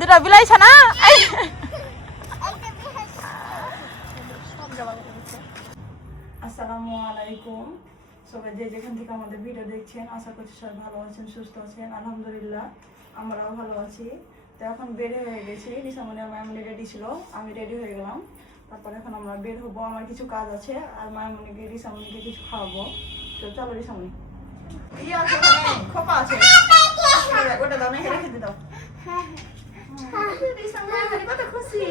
দুটা বিলাই ছানা। আসসালামু আলাইকুম। সবাই যে যেখান থেকে আমাদের ভিডিও দেখছেন, আশা করছি সবাই ভালো আছেন, সুস্থ আছেন। আলহামদুলিল্লাহ আমরাও ভালো আছি। তো এখন বের হয়ে গেছি, নিশামণি মায়ামণি রেডি ছিল, আমি রেডি হয়ে গেলাম। তারপর এখন আমরা বের হবো, আমার কিছু কাজ আছে, আর মায়ামণিকে রিসামণিকে কিছু খাওয়াবো। তো চলো রিসামণি। ইয়ে আছে ওখানে, খোপা আছে, ওটা দাও, না রেখে দিয়ে দাও। রিসামণি কত খুশি।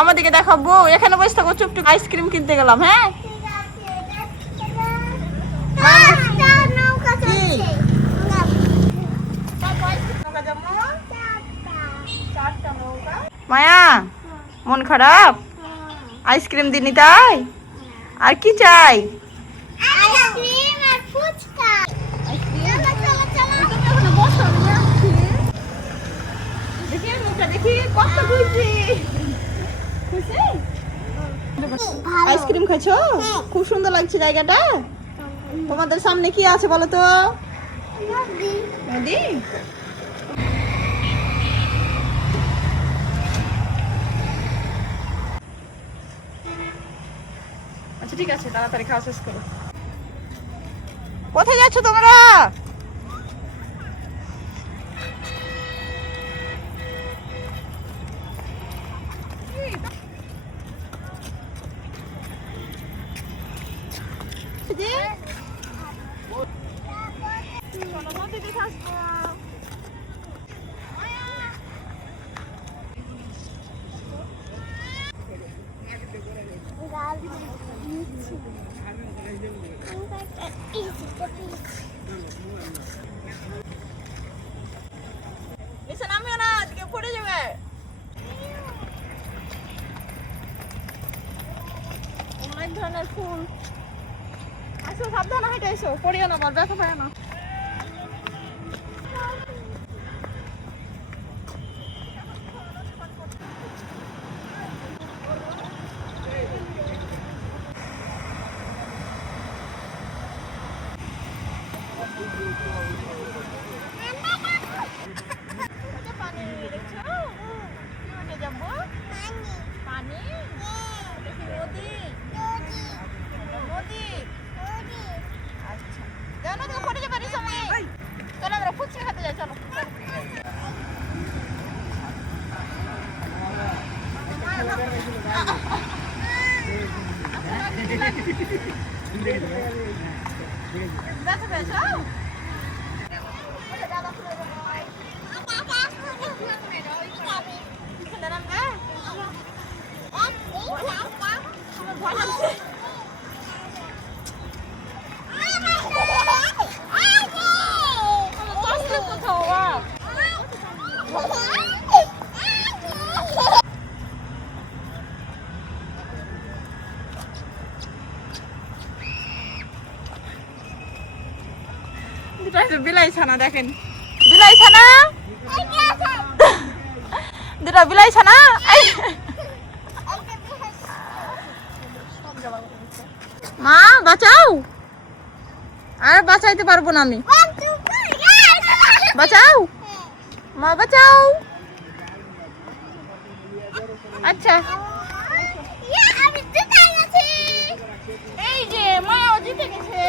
আমাদেরকে দেখাবো, এখানে বসে থাকো, চুপটুপ আইসক্রিম কিনতে গেলাম। হ্যাঁ মায়া, মন খারাপ? আইসক্রিম দিনি তাই? আর কি চাই? আইসক্রিম খাচ্ছ? খুব সুন্দর লাগছে জায়গাটা। তোমাদের সামনে কি আছে বলো তো? নদী। আচ্ছা ঠিক আছে, তাড়াতাড়ি খাওয়া শেষ করো। কোথায় যাচ্ছ তোমরা? নামিও না, আজকে পড়ে যাবে। অনেক ধরনের ফুল। আসো, সাবধানে হেঁটে এসো, পড়িও না, ব্যথা পায় না। বিলাই ছানা দেখেন, বিলাই ছানা, দুটা বিলাই ছানা। মা বাঁচাও, আর বাঁচাইতে পারবো না আমি। বাঁচাও মা, বাঁচাও। আচ্ছা এই যে মায়াও জিতে গেছে।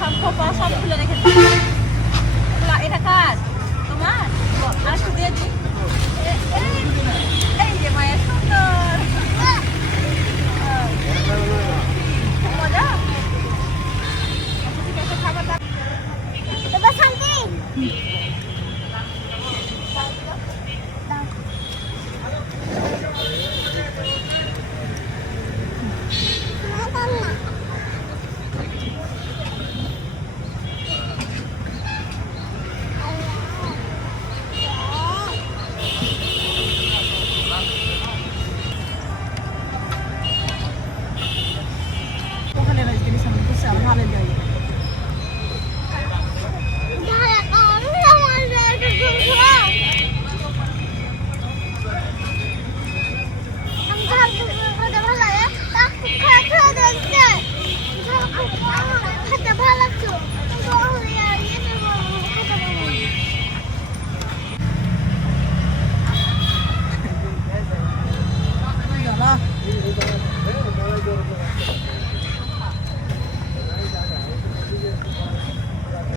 সব খোপা সব খুলে রেখেছি। এটা কার? তোমার? আর একটু দিয়ে দিই।